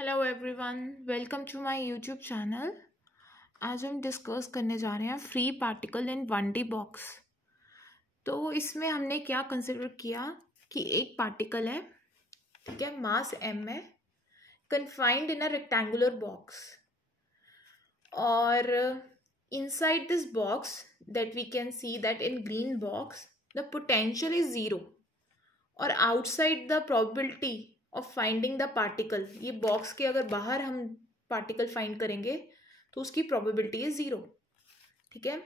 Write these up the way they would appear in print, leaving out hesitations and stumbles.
Hello everyone, welcome to my YouTube channel. आज हम discuss करने जा रहे हैं free particle in 1D box. तो इसमें हमने क्या कंसिडर किया कि एक पार्टिकल है, ठीक है, मास m है, confined in a rectangular box, और inside this box that we can see that in green box the potential is 0 और outside the probability of finding the particle, ये बॉक्स के अगर बाहर हम पार्टिकल फाइंड करेंगे तो उसकी प्रोबेबिलिटी है 0। ठीक है,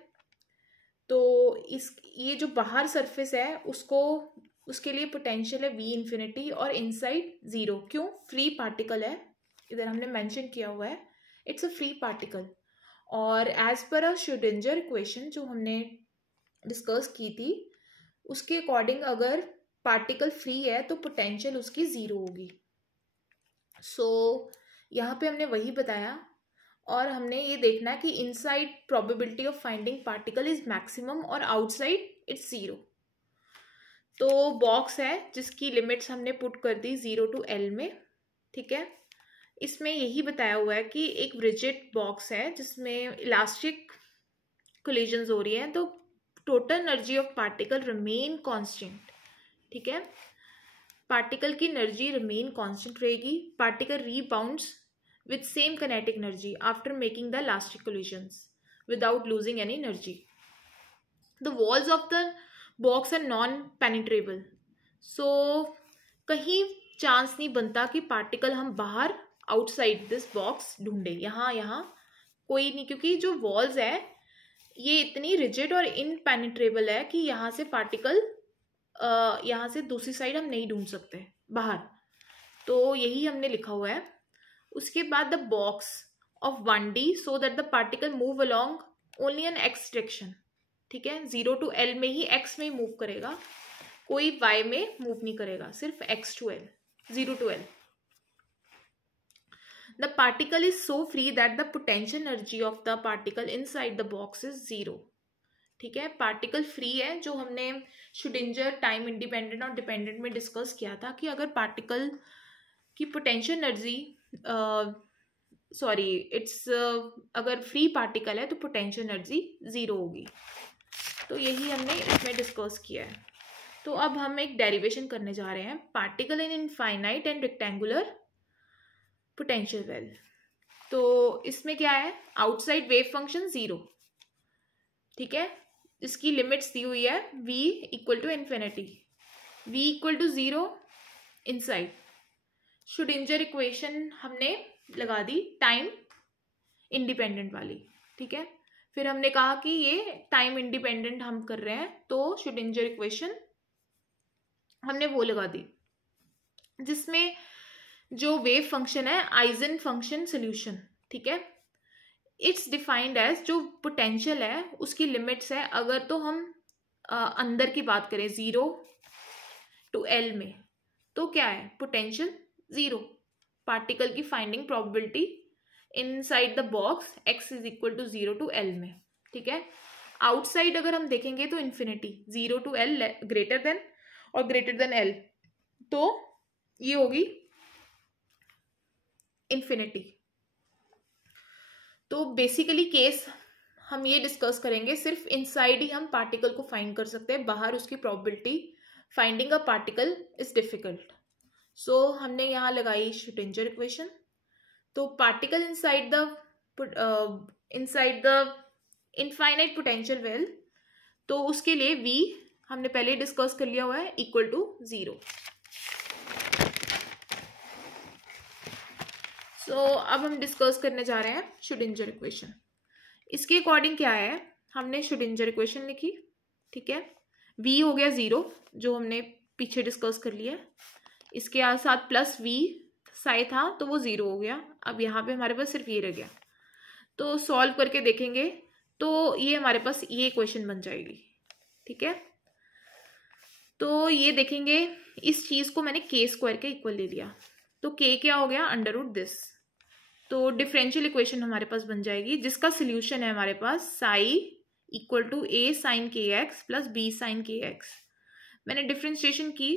तो ये जो बाहर सरफेस है उसके लिए पोटेंशियल है v इंफिनिटी और इनसाइड 0। क्यों? फ्री पार्टिकल है, इधर हमने मेंशन किया हुआ है, इट्स अ फ्री पार्टिकल। और एज पर अ श्रोडिंगर इक्वेशन जो हमने डिस्कस की थी, उसके अकॉर्डिंग अगर पार्टिकल फ्री है तो पोटेंशियल उसकी 0 होगी। सो यहाँ पे हमने वही बताया, और हमने ये देखना है कि inside probability of finding particle is maximum और आउटसाइड इट्स 0। तो बॉक्स है जिसकी लिमिट्स हमने पुट कर दी 0 to L में। ठीक है, इसमें यही बताया हुआ है कि एक रिजिड बॉक्स है जिसमें इलास्टिक कोलिजन्स हो रही हैं, तो total energy of particle remain constant. ठीक है, पार्टिकल की एनर्जी रिमेन कांस्टेंट रहेगी। Particle rebounds with same kinetic energy after making the elastic collisions without losing any energy. The walls of the box are non penetrable, so कहीं chance नहीं बनता कि particle हम बाहर आउटसाइड दिस बॉक्स ढूंढे, यहाँ कोई नहीं, क्योंकि जो वॉल्स है ये इतनी रिजिड और इनपेनिट्रेबल है कि यहाँ से पार्टिकल यहाँ से दूसरी साइड हम नहीं ढूंढ सकते बाहर। तो यही हमने लिखा हुआ है। उसके बाद the box of 1D so that the particle move along only an x direction. ठीक है, 0 to L में ही x में ही मूव करेगा, कोई y में मूव नहीं करेगा, सिर्फ x to L, 0 to L। The particle is so free that the potential energy of the particle inside the box is 0। ठीक है, पार्टिकल फ्री है, जो हमने श्रोडिंगर टाइम इंडिपेंडेंट और डिपेंडेंट में डिस्कस किया था कि अगर पार्टिकल की पोटेंशियल एनर्जी अगर फ्री पार्टिकल है तो पोटेंशियल एनर्जी 0 होगी। तो यही हमने इसमें डिस्कस किया है। तो अब हम एक डेरिवेशन करने जा रहे हैं, particle in infinite and rectangular potential well. तो इसमें क्या है, आउटसाइड वेव फंक्शन 0, ठीक है, इसकी लिमिट्स दी हुई है v equal to infinity, v equal to 0 inside. Schrodinger equation हमने लगा दी टाइम इंडिपेंडेंट वाली। ठीक है, फिर हमने कहा कि ये टाइम इंडिपेंडेंट हम कर रहे हैं, तो श्रोडिंगर इक्वेशन हमने वो लगा दी जिसमें जो वेव फंक्शन है आइजन फंक्शन सोल्यूशन। ठीक है, इट्स डिफाइंड एज, जो पोटेंशियल है उसकी लिमिट्स है, अगर तो हम अंदर की बात करें 0 to L में, तो क्या है, पोटेंशियल 0, पार्टिकल की finding probability inside the box x is equal to 0 to L में। ठीक है, आउटसाइड अगर हम देखेंगे तो infinity, 0 to L greater than और ग्रेटर देन L, तो ये होगी इन्फिनिटी। तो बेसिकली केस हम ये डिस्कस करेंगे, सिर्फ इनसाइड ही हम पार्टिकल को फाइंड कर सकते हैं, बाहर उसकी probability finding a particle is difficult. So हमने यहाँ लगाई श्रोडिंगर इक्वेशन। तो particle inside the infinite potential well, तो उसके लिए v हमने पहले डिस्कस कर लिया हुआ है, इक्वल टू 0। सो अब हम डिस्कस करने जा रहे हैं श्रोडिंगर इक्वेशन। इसके अकॉर्डिंग क्या है, हमने श्रोडिंगर इक्वेशन लिखी। ठीक है, v हो गया 0, जो हमने पीछे डिस्कस कर लिया, इसके साथ प्लस v साई था तो वो 0 हो गया। अब यहाँ पे हमारे पास सिर्फ ये रह गया, तो सॉल्व करके देखेंगे तो ये हमारे पास ये इक्वेशन बन जाएगी। ठीक है, तो ये देखेंगे, इस चीज को मैंने k स्क्वायर के इक्वल ले लिया, तो k क्या हो गया, अंडर रूट दिस। तो डिफरेंशियल इक्वेशन हमारे पास बन जाएगी, जिसका सोल्यूशन है हमारे पास psi equal to a sine k x plus b sine k x. मैंने डिफरेंशिएशन की,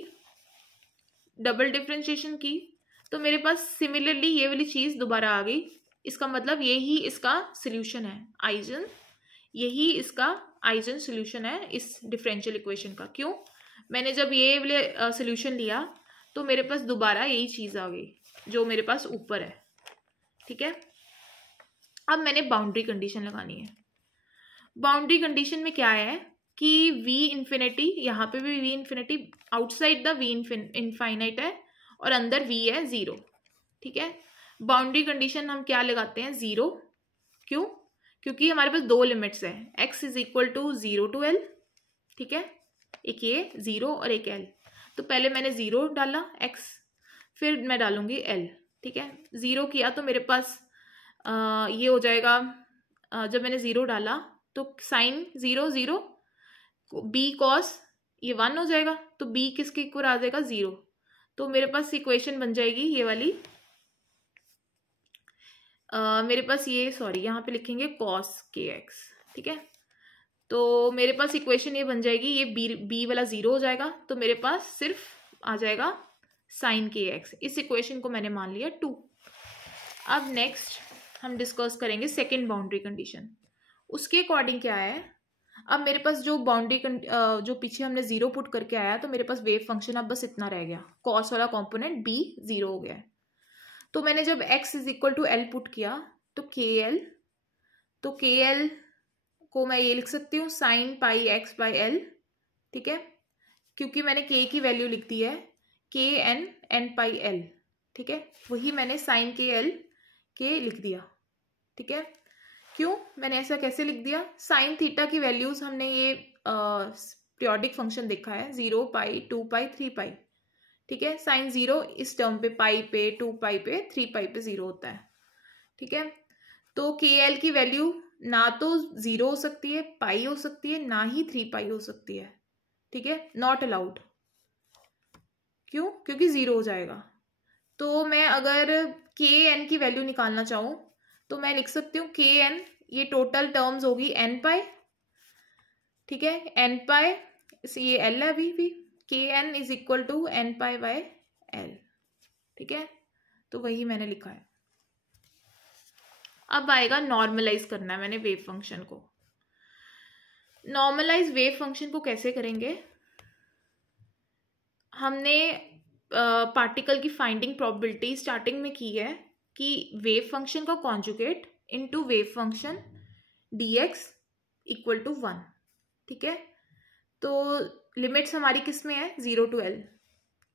डबल डिफरेंशिएशन की, तो मेरे पास सिमिलरली ये वाली चीज़ दोबारा आ गई। इसका मतलब यही इसका सोल्यूशन है, आइजन, यही इसका आइजन सोल्यूशन है इस डिफरेंशियल इक्वेशन का। क्यों? मैंने जब ये वाले सोल्यूशन लिया तो मेरे पास दोबारा यही चीज़ आ गई जो मेरे पास ऊपर है। ठीक है, अब मैंने बाउंड्री कंडीशन लगानी है। बाउंड्री कंडीशन में क्या है कि v इन्फिनिटी, यहाँ पे भी v infinity, outside the v infinite है और अंदर v है 0। ठीक है, बाउंड्री कंडीशन हम क्या लगाते हैं? 0। क्यों? क्योंकि हमारे पास दो लिमिट्स है, x is equal to 0 to l। ठीक है, एक ये 0 और एक l। तो पहले मैंने 0 डाला x, फिर मैं डालूंगी l। ठीक है, 0 किया तो मेरे पास ये हो जाएगा, जब मैंने 0 डाला तो साइन 0 0, b कॉस ये 1 हो जाएगा, तो b किसके इक्वल आ जाएगा? 0। तो मेरे पास इक्वेशन बन जाएगी ये वाली, मेरे पास ये, सॉरी यहाँ पे लिखेंगे cos kx। ठीक है, तो मेरे पास इक्वेशन ये बन जाएगी, ये b वाला 0 हो जाएगा, तो मेरे पास सिर्फ आ जाएगा साइन kx। इस इक्वेशन को मैंने मान लिया 2। अब नेक्स्ट हम डिस्कस करेंगे सेकेंड बाउंड्री कंडीशन। उसके अकॉर्डिंग क्या है, अब मेरे पास जो बाउंड्री जो पीछे हमने 0 पुट करके आया, तो मेरे पास वेव फंक्शन अब बस इतना रह गया, कॉस वाला कॉम्पोनेंट b 0 हो गया है। तो मैंने जब x is equal to l put किया तो kl, तो kl को मैं ये लिख सकती हूँ sine pi x by l। ठीक है, क्योंकि मैंने k की वैल्यू लिख दी है kn n पाई l। ठीक है, वही मैंने साइन kl के लिख दिया। ठीक है, क्यों मैंने ऐसा कैसे लिख दिया? साइन थीटा की वैल्यूज हमने ये पीरियोडिक फंक्शन देखा है, 0 पाई 2 पाई 3 पाई। ठीक है, साइन 0 इस टर्म पे पाई पे 2 पाई पे 3 पाई पे 0 होता है। ठीक है, तो के एल की वैल्यू ना तो 0 हो सकती है, पाई हो सकती है, ना ही 3 पाई हो सकती है। ठीक है, नॉट अलाउड। क्यों? क्योंकि 0 हो जाएगा। तो मैं अगर के एन की वैल्यू निकालना चाहूँ तो मैं लिख सकती हूँ के एन, ये टोटल टर्म्स होगी एन पाई। ठीक है, एन पाई, ये एल है अभी भी, k n is equal to n pi by l. ठीक है, तो वही मैंने लिखा है। अब आएगा नॉर्मलाइज करना है मैंने वेव फंक्शन को। नॉर्मलाइज वेव फंक्शन को कैसे करेंगे? हमने पार्टिकल की फाइंडिंग प्रोबेबिलिटी स्टार्टिंग में की है कि वेव फंक्शन का conjugate into wave function dx equal to 1। ठीक है, तो लिमिट्स हमारी किस में है? 0 to l।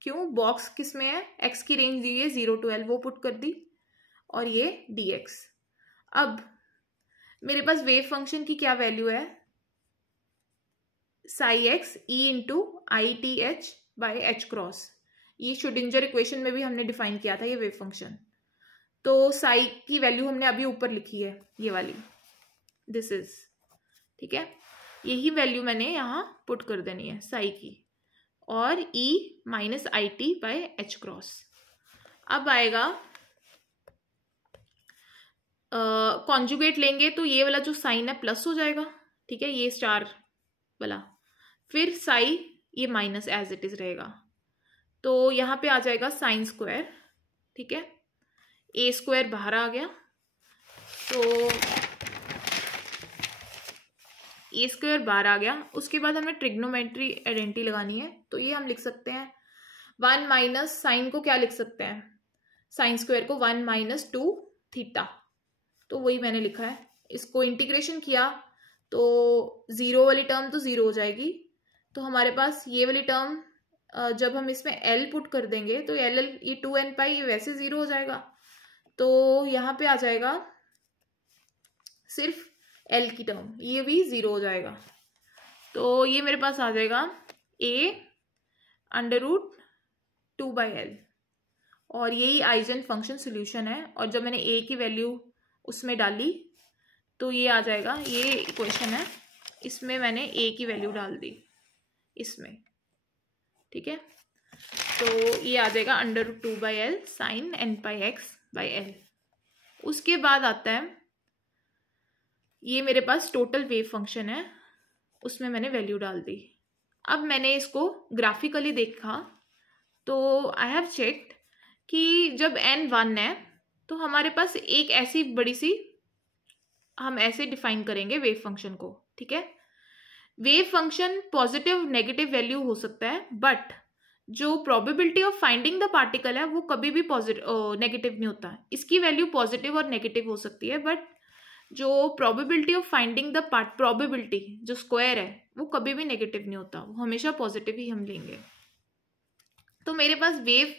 क्यों? बॉक्स किस में है? x की रेंज दी है 0 to l, वो पुट कर दी, और ये dx। अब मेरे पास वेव फंक्शन की क्या वैल्यू है? Sai x E into I T H by H cross. ये श्रोडिंगर इक्वेशन में भी हमने डिफाइन किया था ये वेव फंक्शन। तो साई की वैल्यू हमने अभी ऊपर लिखी है, ये वाली, दिस इज। ठीक है, यही वैल्यू मैंने यहाँ पुट कर देनी है साई की, और e minus I T by H cross. अब आएगा कॉन्जुगेट लेंगे तो ये वाला जो साइन है प्लस हो जाएगा। ठीक है, ये स्टार वाला, फिर साई ये माइनस एज इट इज रहेगा, तो यहाँ पे आ जाएगा साइन स्क्वायर। ठीक है, ए स्क्वायर बाहर आ गया, तो ए स्क्वायर बाहर आ गया। उसके बाद हमें ट्रिग्नोमेट्री आइडेंटिटी लगानी है, तो ये हम लिख सकते हैं 1 माइनस साइन को क्या लिख सकते हैं? साइन स्क्वायर को 1 माइनस 2 थीटा, तो वही मैंने लिखा है। इसको इंटीग्रेशन किया तो 0 वाली टर्म तो 0 हो जाएगी, तो हमारे पास ये वाली टर्म जब हम इसमें l पुट कर देंगे तो एल ये 2n पाई ये वैसे 0 हो जाएगा, तो यहाँ पे आ जाएगा सिर्फ l की टर्म, ये भी 0 हो जाएगा। तो ये मेरे पास आ जाएगा a under root 2 by L, और यही आइजन फंक्शन सोल्यूशन है। और जब मैंने a की वैल्यू उसमें डाली तो ये आ जाएगा, ये इक्वेशन है, इसमें मैंने a की वैल्यू डाल दी इसमें। ठीक है, तो ये आ जाएगा under root 2 by L sine n pi x by L. उसके बाद आता है ये मेरे पास टोटल वेव फंक्शन है, उसमें मैंने वैल्यू डाल दी। अब मैंने इसको ग्राफिकली देखा तो आई हैव चेक्ड कि जब n 1 है तो हमारे पास एक ऐसी बड़ी सी, हम ऐसे डिफाइन करेंगे वेव फंक्शन को, ठीक है। Wave function positive negative value हो सकता है, बट जो probability of finding the particle है वो कभी भी पॉजिटिव नेगेटिव नहीं होता। इसकी वैल्यू पॉजिटिव और नेगेटिव हो सकती है, बट जो probability of finding the probability जो स्क्वायर है वो कभी भी नेगेटिव नहीं होता, वो हमेशा पॉजिटिव ही हम लेंगे। तो मेरे पास वेव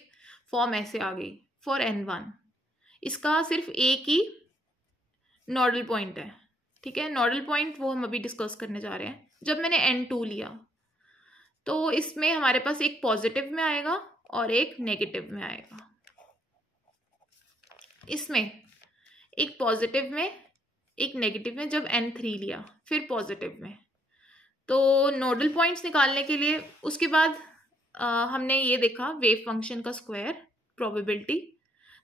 फॉर्म ऐसे आ गई फॉर n1। इसका सिर्फ एक ही नोडल पॉइंट है, ठीक है। नोडल पॉइंट वो हम अभी डिस्कस करने जा रहे हैं। जब मैंने n2 लिया तो इसमें हमारे पास एक पॉजिटिव में आएगा और एक नेगेटिव में आएगा। इसमें एक पॉजिटिव में एक नेगेटिव में जब n3 लिया, फिर पॉजिटिव में। तो नोडल पॉइंट्स निकालने के लिए उसके बाद हमने ये देखा वेव फंक्शन का स्क्वायर प्रोबेबिलिटी,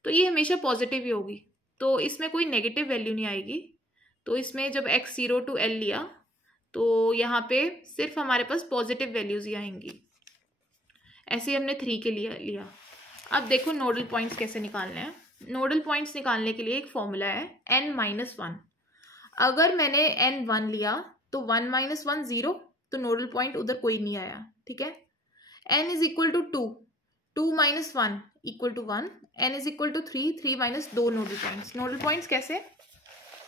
तो ये हमेशा पॉजिटिव ही होगी, तो इसमें कोई नेगेटिव वैल्यू नहीं आएगी। तो इसमें जब x0 to l लिया तो यहाँ पे सिर्फ हमारे पास पॉजिटिव वैल्यूज ही आएंगी। ऐसे हमने 3 के लिए लिया। अब देखो नोडल पॉइंट्स कैसे निकालने हैं। नोडल पॉइंट्स निकालने के लिए एक फॉर्मूला है n-1। अगर मैंने n1 लिया तो 1 - 1 0, तो नोडल पॉइंट उधर कोई नहीं आया, ठीक है। n = 2, 2 - 1 = 1, n = 3, 3 - 2 nodal points. Nodal points कैसे,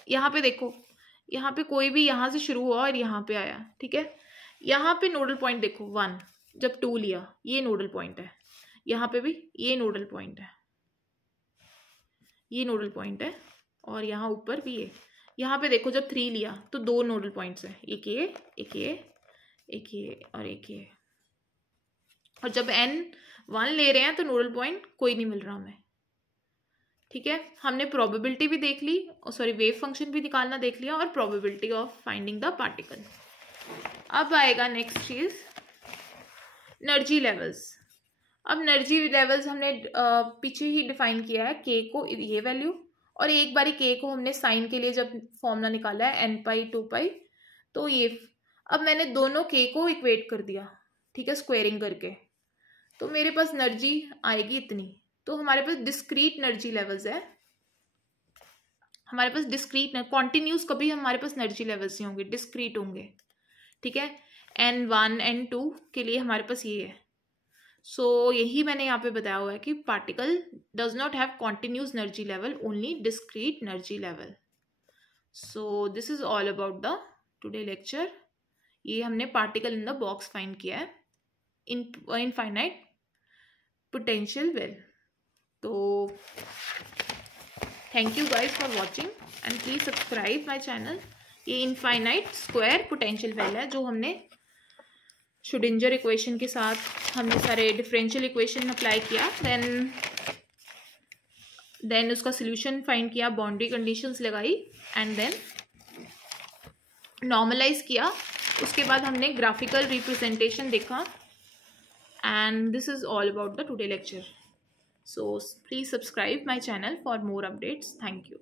यहाँ पे देखो, यहाँ पे कोई भी यहाँ से शुरू हुआ और यहाँ पे आया, ठीक है। यहाँ पे नोडल पॉइंट देखो 1, जब 2 लिया ये नोडल पॉइंट है, यहाँ पे भी ये नोडल पॉइंट है, ये नोडल पॉइंट है, और यहाँ ऊपर भी ये। यहाँ पे देखो जब 3 लिया तो 2 नोडल पॉइंट्स है, एक ये एक ये एक ये और एक ये। और जब n1 ले रहे हैं तो नोडल पॉइंट कोई नहीं मिल रहा हमें, ठीक है। हमने प्रोबेबिलिटी भी देख ली, और सॉरी वेव फंक्शन भी निकालना देख लिया, और probability of finding the particle. अब आएगा नेक्स्ट चीज, एनर्जी लेवल्स। अब एनर्जी लेवल्स हमने पीछे ही डिफाइन किया है, k को ये वैल्यू, और एक बारी k को हमने साइन के लिए जब फॉर्मूला निकाला है n π 2π, तो ये अब मैंने दोनों k को इक्वेट कर दिया, ठीक है, स्क्वेयरिंग करके, तो मेरे पास एनर्जी आएगी इतनी। तो हमारे पास डिस्क्रीट एनर्जी लेवल्स है, हमारे पास डिस्क्रीट, कॉन्टिन्यूस कभी हमारे पास एनर्जी लेवल्स नहीं होंगे, डिस्क्रीट होंगे, ठीक है। n1 n2 के लिए हमारे पास ये है। सो यही मैंने यहाँ पे बताया हुआ है कि particle does not have continuous energy level, only discrete energy level. So this is all about the today lecture. ये हमने particle in the box find किया है इन इनफाइनाइट पोटेंशियल वेल। तो thank you guys for watching and please subscribe my channel. ये infinite square potential well है जो हमने Schrodinger equation के साथ हमने सारे डिफरेंशियल इक्वेशन अप्लाई किया, देन उसका सोल्यूशन फाइंड किया, बाउंड्री कंडीशंस लगाई, एंड देन नॉर्मलाइज किया। उसके बाद हमने ग्राफिकल रिप्रेजेंटेशन देखा, and this is all about the today lecture. So please subscribe my channel for more updates. Thank you.